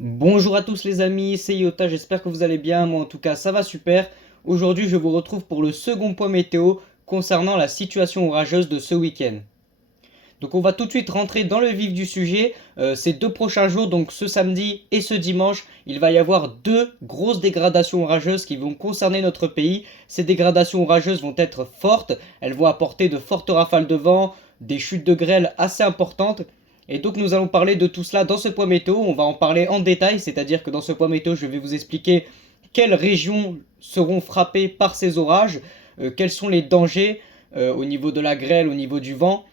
Bonjour à tous les amis, c'est Yota, j'espère que vous allez bien, moi en tout cas ça va super. Aujourd'hui je vous retrouve pour le second point météo concernant la situation orageuse de ce week-end. Donc on va tout de suite rentrer dans le vif du sujet. Ces 2 prochains jours, donc ce samedi et ce dimanche, il va y avoir 2 grosses dégradations orageuses qui vont concerner notre pays. Ces dégradations orageuses vont être fortes, elles vont apporter de fortes rafales de vent, des chutes de grêle assez importantes. Et donc nous allons parler de tout cela dans ce point météo, on va en parler en détail, c'est-à-dire que dans ce point météo je vais vous expliquer quelles régions seront frappées par ces orages, quels sont les dangers au niveau de la grêle, au niveau du vent.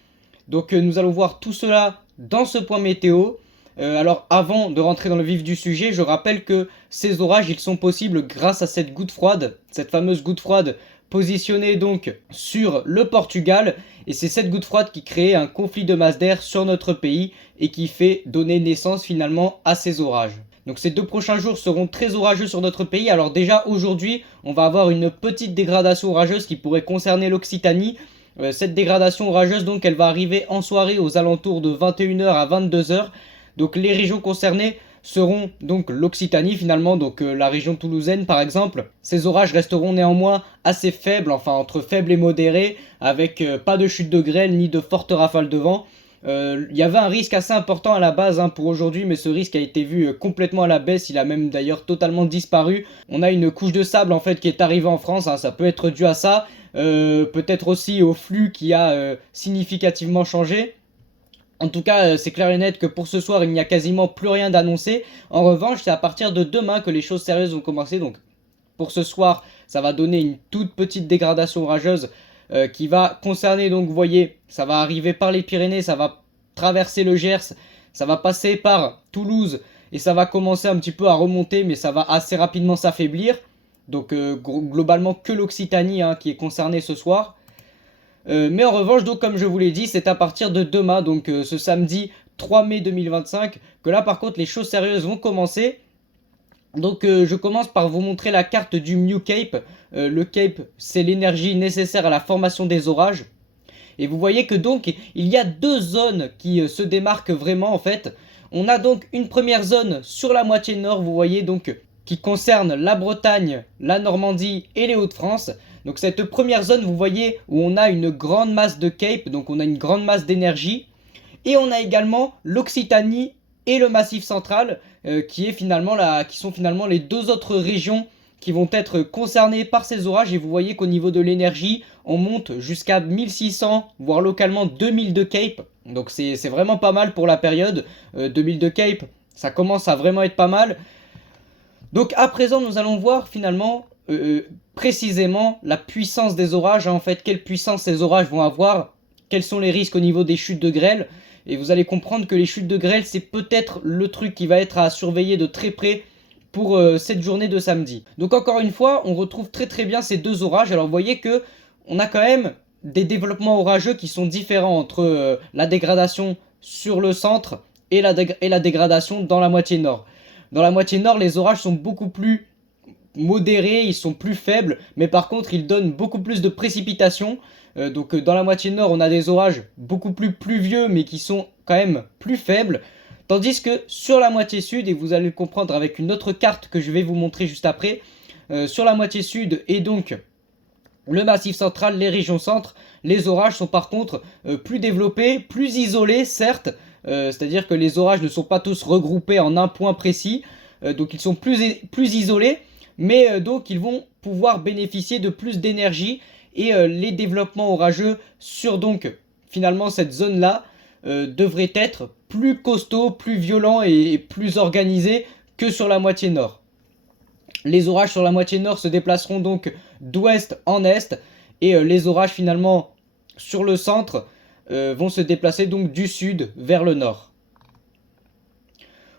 Donc nous allons voir tout cela dans ce point météo. Alors avant de rentrer dans le vif du sujet, je rappelle que ces orages ils sont possibles grâce à cette goutte froide, cette fameuse goutte froide positionnée donc sur le Portugal, et c'est cette goutte froide qui crée un conflit de masse d'air sur notre pays et qui fait donner naissance finalement à ces orages. Donc ces 2 prochains jours seront très orageux sur notre pays. Alors déjà aujourd'hui on va avoir une petite dégradation orageuse qui pourrait concerner l'Occitanie. Cette dégradation orageuse donc elle va arriver en soirée aux alentours de 21h à 22h. Donc les régions concernées seront donc l'Occitanie finalement, donc la région toulousaine par exemple. Ces orages resteront néanmoins assez faibles, enfin entre faibles et modérés, avec pas de chute de grêle ni de fortes rafales de vent. Il y avait un risque assez important à la base pour aujourd'hui, mais ce risque a été vu complètement à la baisse, il a même d'ailleurs totalement disparu. On a une couche de sable en fait qui est arrivée en France, ça peut être dû à ça, peut-être aussi au flux qui a significativement changé. En tout cas, c'est clair et net que pour ce soir, il n'y a quasiment plus rien d'annoncé. En revanche, c'est à partir de demain que les choses sérieuses vont commencer. Donc, pour ce soir, ça va donner une toute petite dégradation orageuse qui va concerner, donc vous voyez, ça va arriver par les Pyrénées, ça va traverser le Gers, ça va passer par Toulouse et ça va commencer un petit peu à remonter, mais ça va assez rapidement s'affaiblir. Donc, globalement, que l'Occitanie qui est concernée ce soir. Mais en revanche, donc comme je vous l'ai dit, c'est à partir de demain, donc ce samedi 3 mai 2025, que là par contre les choses sérieuses vont commencer. Donc je commence par vous montrer la carte du New Cape. Le Cape, c'est l'énergie nécessaire à la formation des orages. Et vous voyez que donc il y a 2 zones qui se démarquent vraiment en fait. On a donc une première zone sur la moitié nord, vous voyez donc, qui concerne la Bretagne, la Normandie et les Hauts-de-France. Donc cette première zone, vous voyez, où on a une grande masse de Cape, donc on a une grande masse d'énergie. Et on a également l'Occitanie et le Massif central, qui sont finalement les 2 autres régions qui vont être concernées par ces orages. Et vous voyez qu'au niveau de l'énergie, on monte jusqu'à 1600, voire localement 2000 de Cape. Donc c'est vraiment pas mal pour la période. 2000 de Cape, ça commence à vraiment être pas mal. Donc à présent, nous allons voir finalement précisément la puissance des orages, en fait, quelle puissance ces orages vont avoir, quels sont les risques au niveau des chutes de grêle. Et vous allez comprendre que les chutes de grêle, c'est peut-être le truc qui va être à surveiller de très près pour cette journée de samedi. Donc encore une fois, on retrouve très bien ces 2 orages. Alors vous voyez que on a quand même des développements orageux qui sont différents entre la dégradation sur le centre et la dégradation dans la moitié nord. Dans la moitié nord, les orages sont beaucoup plus modérés, ils sont plus faibles, mais par contre ils donnent beaucoup plus de précipitations. Donc dans la moitié nord on a des orages beaucoup plus pluvieux mais qui sont quand même plus faibles, tandis que sur la moitié sud, et vous allez le comprendre avec une autre carte que je vais vous montrer juste après, sur la moitié sud et donc le massif central, les régions centres, les orages sont par contre plus développés, plus isolés certes, c'est-à-dire que les orages ne sont pas tous regroupés en un point précis, donc ils sont plus isolés, mais donc ils vont pouvoir bénéficier de plus d'énergie et les développements orageux sur donc finalement cette zone-là devraient être plus costauds, plus violents et plus organisés que sur la moitié nord. Les orages sur la moitié nord se déplaceront donc d'ouest en est et les orages finalement sur le centre vont se déplacer donc du sud vers le nord.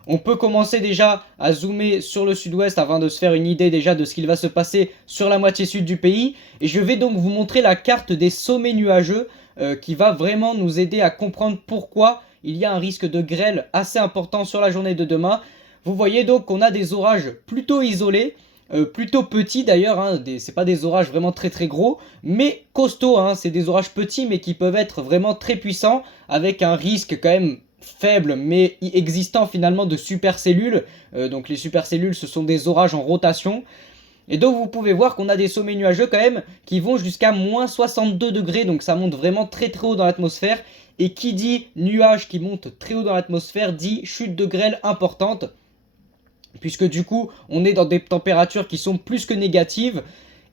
On peut commencer déjà à zoomer sur le sud-ouest afin de se faire une idée déjà de ce qu'il va se passer sur la moitié sud du pays. Et je vais donc vous montrer la carte des sommets nuageux qui va vraiment nous aider à comprendre pourquoi il y a un risque de grêle assez important sur la journée de demain. Vous voyez donc qu'on a des orages plutôt isolés, plutôt petits d'ailleurs, hein, c'est pas des orages vraiment très très gros, mais costauds, hein, c'est des orages petits mais qui peuvent être vraiment très puissants, avec un risque quand même faible mais existant finalement de supercellules. Donc les supercellules, ce sont des orages en rotation. Et donc vous pouvez voir qu'on a des sommets nuageux quand même qui vont jusqu'à moins 62 degrés, donc ça monte vraiment très très haut dans l'atmosphère. Et qui dit nuages qui montent très haut dans l'atmosphère dit chute de grêle importante, puisque du coup on est dans des températures qui sont plus que négatives.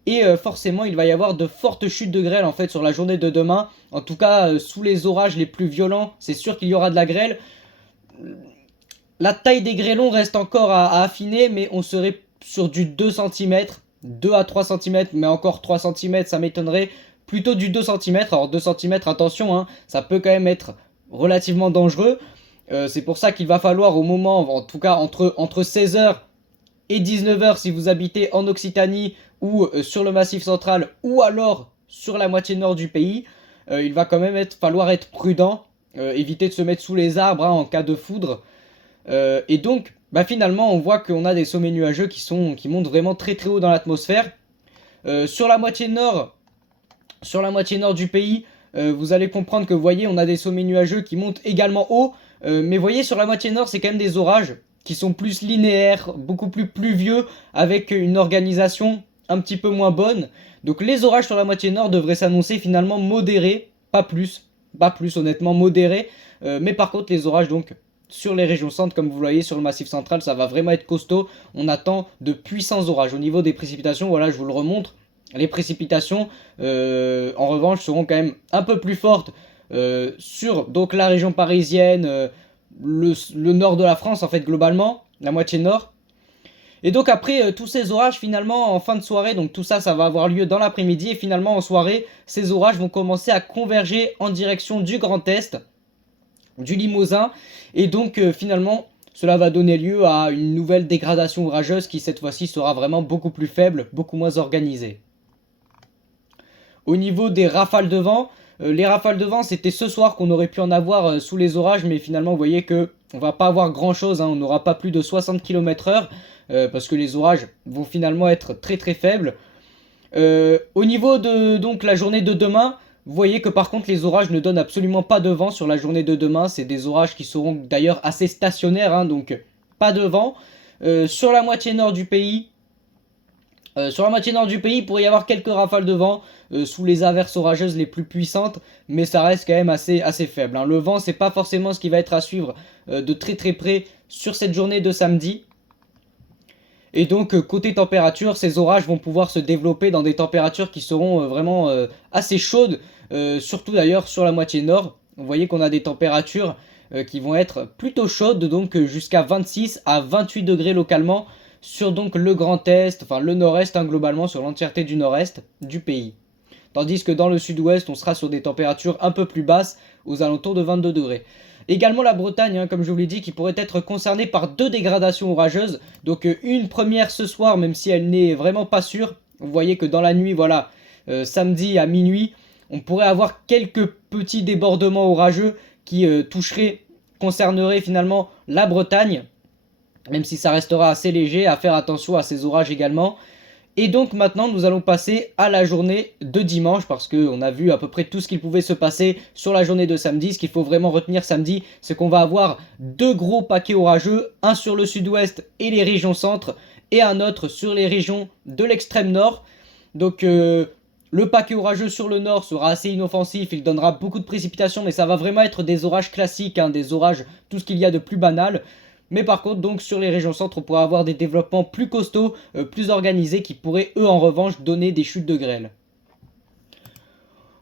Et forcément il va y avoir de fortes chutes de grêle en fait sur la journée de demain. En tout cas sous les orages les plus violents, c'est sûr qu'il y aura de la grêle. La taille des grêlons reste encore à affiner, mais on serait sur du 2 cm, 2 à 3 cm, mais encore 3 cm ça m'étonnerait, plutôt du 2 cm. Alors 2 cm, attention, hein, ça peut quand même être relativement dangereux. C'est pour ça qu'il va falloir au moment, en tout cas entre 16h et 19h si vous habitez en Occitanie ou sur le Massif central ou alors sur la moitié nord du pays, il va quand même falloir être prudent, éviter de se mettre sous les arbres hein, en cas de foudre. Et donc finalement on voit qu'on a des sommets nuageux qui montent vraiment très très haut dans l'atmosphère. Sur la moitié nord du pays, vous allez comprendre que vous voyez on a des sommets nuageux qui montent également haut. Mais vous voyez sur la moitié nord c'est quand même des orages qui sont plus linéaires, beaucoup plus pluvieux, avec une organisation un petit peu moins bonne. Donc les orages sur la moitié nord devraient s'annoncer finalement modérés, pas plus honnêtement modérés. Mais par contre les orages donc sur les régions centres, comme vous le voyez sur le Massif central, ça va vraiment être costaud. On attend de puissants orages. Au niveau des précipitations, voilà, je vous le remontre. Les précipitations, en revanche, seront quand même un peu plus fortes sur donc la région parisienne, le nord de la France, en fait, globalement, la moitié nord. Et donc après, tous ces orages, finalement, en fin de soirée, donc tout ça, ça va avoir lieu dans l'après-midi. Et finalement, en soirée, ces orages vont commencer à converger en direction du Grand Est, du Limousin, et donc finalement cela va donner lieu à une nouvelle dégradation orageuse qui cette fois-ci sera vraiment beaucoup plus faible, beaucoup moins organisée. Au niveau des rafales de vent, les rafales de vent c'était ce soir qu'on aurait pu en avoir sous les orages, mais finalement vous voyez que on va pas avoir grand chose, hein, on n'aura pas plus de 60 km/h parce que les orages vont finalement être très très faibles. Au niveau de donc la journée de demain, vous voyez que par contre les orages ne donnent absolument pas de vent sur la journée de demain. C'est des orages qui seront d'ailleurs assez stationnaires, hein, donc pas de vent. Sur la moitié nord du pays, il pourrait y avoir quelques rafales de vent sous les averses orageuses les plus puissantes, mais ça reste quand même assez faible, hein. Le vent, c'est pas forcément ce qui va être à suivre de très très près sur cette journée de samedi. Et donc côté température, ces orages vont pouvoir se développer dans des températures qui seront vraiment assez chaudes, surtout d'ailleurs sur la moitié nord. Vous voyez qu'on a des températures qui vont être plutôt chaudes, donc jusqu'à 26 à 28 degrés localement sur donc le Grand Est, enfin le Nord-Est hein, globalement, sur l'entièreté du Nord-Est du pays. Tandis que dans le Sud-Ouest, on sera sur des températures un peu plus basses, aux alentours de 22 degrés. Également la Bretagne, hein, comme je vous l'ai dit, qui pourrait être concernée par deux dégradations orageuses. Donc une première ce soir, même si elle n'est vraiment pas sûre. Vous voyez que dans la nuit, voilà, samedi à minuit, on pourrait avoir quelques petits débordements orageux qui concerneraient finalement la Bretagne. Même si ça restera assez léger, à faire attention à ces orages également. Et donc maintenant nous allons passer à la journée de dimanche, parce qu'on a vu à peu près tout ce qu'il pouvait se passer sur la journée de samedi. Ce qu'il faut vraiment retenir samedi, c'est qu'on va avoir deux gros paquets orageux, un sur le sud-ouest et les régions centres, et un autre sur les régions de l'extrême nord. Donc le paquet orageux sur le nord sera assez inoffensif, il donnera beaucoup de précipitations, mais ça va vraiment être des orages classiques, hein, des orages, tout ce qu'il y a de plus banal. Mais par contre, donc sur les régions centres, on pourra avoir des développements plus costauds, plus organisés, qui pourraient eux en revanche donner des chutes de grêle.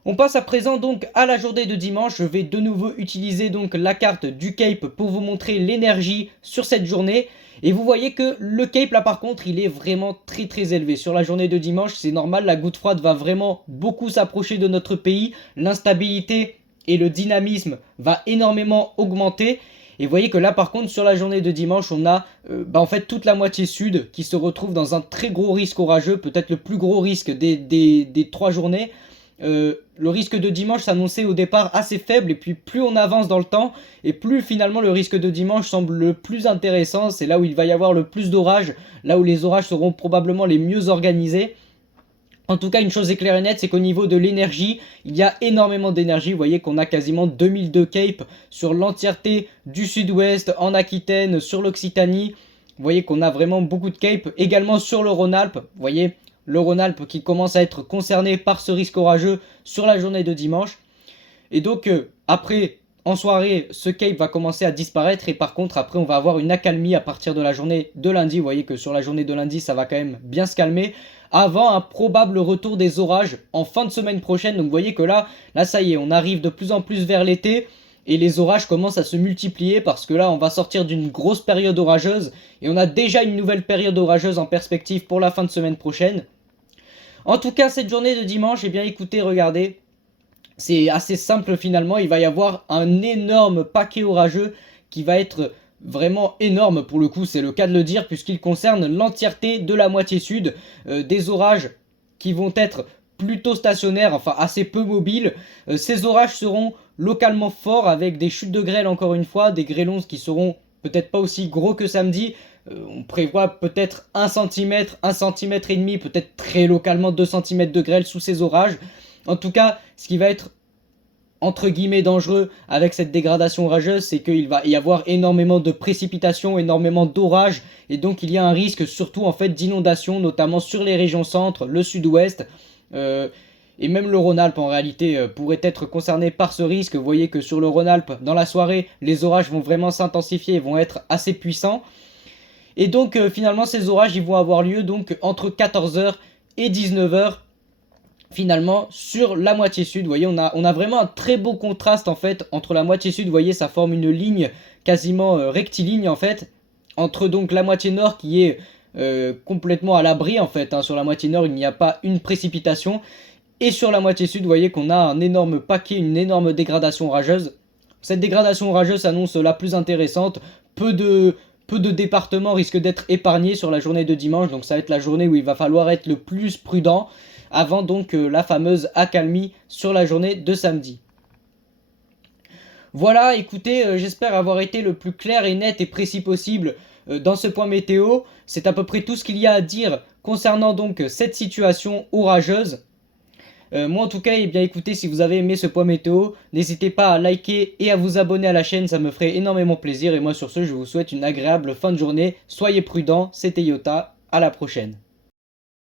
On passe à présent donc à la journée de dimanche. Je vais de nouveau utiliser donc la carte du Cape pour vous montrer l'énergie sur cette journée. Et vous voyez que le Cape là par contre il est vraiment très très élevé. Sur la journée de dimanche c'est normal, la goutte froide va vraiment beaucoup s'approcher de notre pays. L'instabilité et le dynamisme va énormément augmenter. Et vous voyez que là par contre sur la journée de dimanche on a en fait toute la moitié sud qui se retrouve dans un très gros risque orageux, peut-être le plus gros risque des 3 journées. le risque de dimanche s'annonçait au départ assez faible, et puis plus on avance dans le temps, et plus finalement le risque de dimanche semble le plus intéressant. C'est là où il va y avoir le plus d'orages, là où les orages seront probablement les mieux organisés. En tout cas, une chose est claire et nette, c'est qu'au niveau de l'énergie, il y a énormément d'énergie. Vous voyez qu'on a quasiment 2002 capes sur l'entièreté du sud-ouest, en Aquitaine, sur l'Occitanie. Vous voyez qu'on a vraiment beaucoup de capes. Également sur le Rhône-Alpes. Vous voyez, le Rhône-Alpes qui commence à être concerné par ce risque orageux sur la journée de dimanche. Et donc, après, en soirée, ce cape va commencer à disparaître. Et par contre, après, on va avoir une accalmie à partir de la journée de lundi. Vous voyez que sur la journée de lundi, ça va quand même bien se calmer, avant un probable retour des orages en fin de semaine prochaine. Donc vous voyez que là ça y est, on arrive de plus en plus vers l'été, et les orages commencent à se multiplier, parce que là on va sortir d'une grosse période orageuse, et on a déjà une nouvelle période orageuse en perspective pour la fin de semaine prochaine. En tout cas, cette journée de dimanche, eh bien écoutez, regardez, c'est assez simple finalement. Il va y avoir un énorme paquet orageux qui va être vraiment énorme, pour le coup c'est le cas de le dire, puisqu'il concerne l'entièreté de la moitié sud. Des orages qui vont être plutôt stationnaires, enfin assez peu mobiles. Ces orages seront localement forts, avec des chutes de grêle encore une fois, des grêlons qui seront peut-être pas aussi gros que samedi. On prévoit peut-être 1 cm, 1 cm et demi, peut-être très localement 2 cm de grêle sous ces orages. En tout cas, ce qui va être entre guillemets dangereux avec cette dégradation orageuse, c'est qu'il va y avoir énormément de précipitations, énormément d'orages, et donc il y a un risque surtout en fait d'inondation, notamment sur les régions centre, le sud-ouest, et même le Rhône-Alpes en réalité pourrait être concerné par ce risque. Vous voyez que sur le Rhône-Alpes, dans la soirée, les orages vont vraiment s'intensifier et vont être assez puissants. Et donc finalement ces orages ils vont avoir lieu donc entre 14h et 19h. Finalement sur la moitié sud. Vous voyez, on a vraiment un très beau contraste en fait entre la moitié sud. Vous voyez, ça forme une ligne quasiment rectiligne en fait, entre donc la moitié nord qui est complètement à l'abri en fait, hein. Sur la moitié nord il n'y a pas une précipitation, et sur la moitié sud vous voyez qu'on a un énorme paquet, une énorme dégradation orageuse. Cette dégradation orageuse s'annonce la plus intéressante. Peu de départements risquent d'être épargnés sur la journée de dimanche, donc ça va être la journée où il va falloir être le plus prudent, avant donc la fameuse accalmie sur la journée de samedi. Voilà, écoutez, j'espère avoir été le plus clair et net et précis possible dans ce point météo. C'est à peu près tout ce qu'il y a à dire concernant donc cette situation orageuse. Moi en tout cas, eh bien écoutez, si vous avez aimé ce point météo, n'hésitez pas à liker et à vous abonner à la chaîne, ça me ferait énormément plaisir. Et moi sur ce, je vous souhaite une agréable fin de journée. Soyez prudents, c'était Yota, à la prochaine.